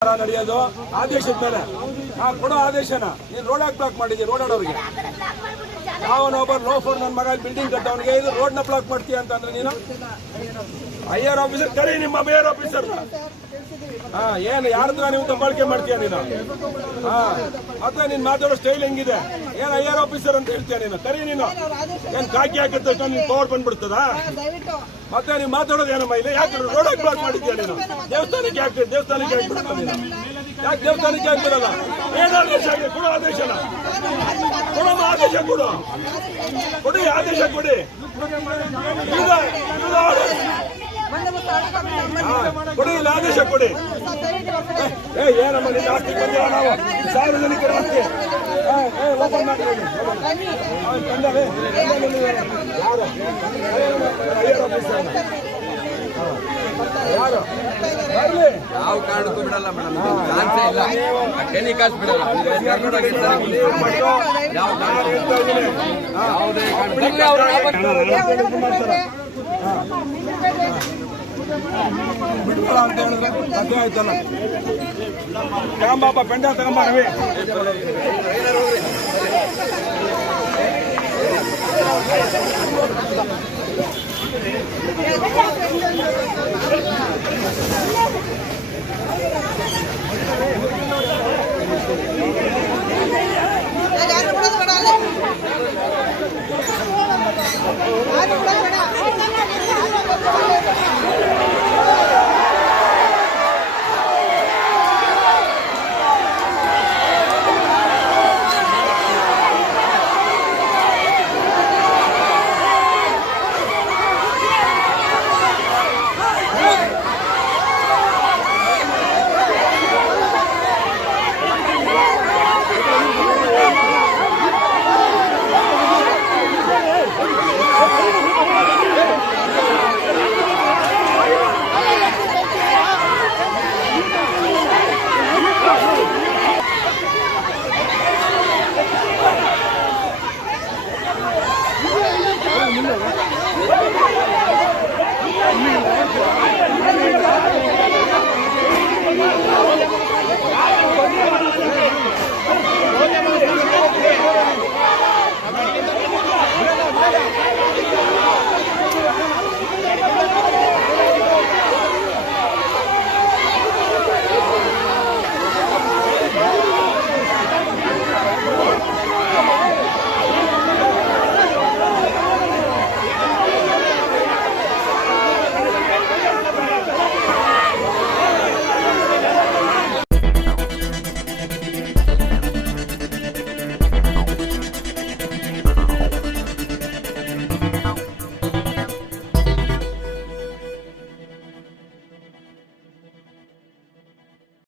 ನಡೆಯೋದು ಆದೇಶದ ಮೇಲೆ ಕೊಡೋ ಆದೇಶನ ನೀನು ರೋಡ್ ಬ್ಲಾಕ್ ಮಾಡಿದ್ವಿ ರೋಡಾಡೋರಿಗೆ ಯಾವನೊಬ್ಬ ಲೋಫರ್ ನನ್ನ ಮಗ ಬಿಲ್ಡಿಂಗ್ ಕಟ್ಟವನಿಗೆ ಇದು ರೋಡ್ನ ಬ್ಲಾಕ್ ಮಾಡ್ತೀಯ ಅಂತಂದ್ರೆ ನೀನು ಐಆರ್ ಆಫೀಸರ್ ಕರಿ ನಿಮ್ಮ ಮೇಯರ್ ಆಫೀಸರ್ ಏನು ಯಾರತ್ರ ನೀವು ದಬ್ಬಾಳಿಕೆ ಮಾಡ್ತೀಯ ನೀನು ಮತ್ತೆ ನೀನ್ ಮಾತಾಡೋ ಸ್ಟೈಲ್ ಹೆಂಗಿದೆ ಏನ್ ಐಆರ್ ಆಫೀಸರ್ ಅಂತ ಹೇಳ್ತೀಯ ನೀನು ಕರಿ ನೀನು ಏನ್ ಕಾಕಿ ಹಾಕಿದ ತಕ್ಷಣ ನೀನ್ ಪವರ್ ಬಂದ್ಬಿಡ್ತದ ಮತ್ತೆ ನೀವು ಮಾತಾಡೋದು ಏನಮ್ಮ ಇಲ್ಲ ಯಾಕೆ ರೋಡ್ ಬ್ಲಾಕ್ ಮಾಡಿದ್ಯಾ ನೀನು ದೇವಸ್ಥಾನಕ್ಕೆ ಯಾಕೆ ಹಾಕ್ಬಿಡ್ತ ನೀನು ಯಾಕೆ ದೇವಸ್ಥಾನಕ್ಕೆ ಹಾಕ್ಬಿಡಲ್ಲ ಏನ್ ಆದೇಶ ಆಗಿದೆ ಕೊಡೋ ಆದೇಶನ ಕೊಡೋ ಆದೇಶ ಕೊಡಿ ಆದೇಶ ಕೊಡಿ ಕೊಡಿ ಇಲ್ಲ ಆದೇಶ ಕೊಡಿ ಏನಮ್ಮ ನಿನ್ನ ಆಸ್ತಿ ಬಂದಿಲ್ಲ ನಾವು ಸಾರ್ವಜನಿಕರ ಆಸ್ತಿ ಓಪನ್ ಮಾಡಿ ಯಾರು ಯಾವ ಕಾರಣಕ್ಕೂ ಬಿಡಲ್ಲ ಮೇಡಮ್ ಚಾನ್ಸೇ ಇಲ್ಲ ಟೆಲಿಕಾಸ್ಟ್ ಬಿಡಲ್ಲ ಬಿಡ್ಬೇಡ ಅಂತ ಹೇಳಿದ್ರೆ ಸಾಧ್ಯ ಆಯ್ತಲ್ಲ ತಗೊಂಬಾಪ ಪೆಂಡ ತಗೊಂಬ ರವಿ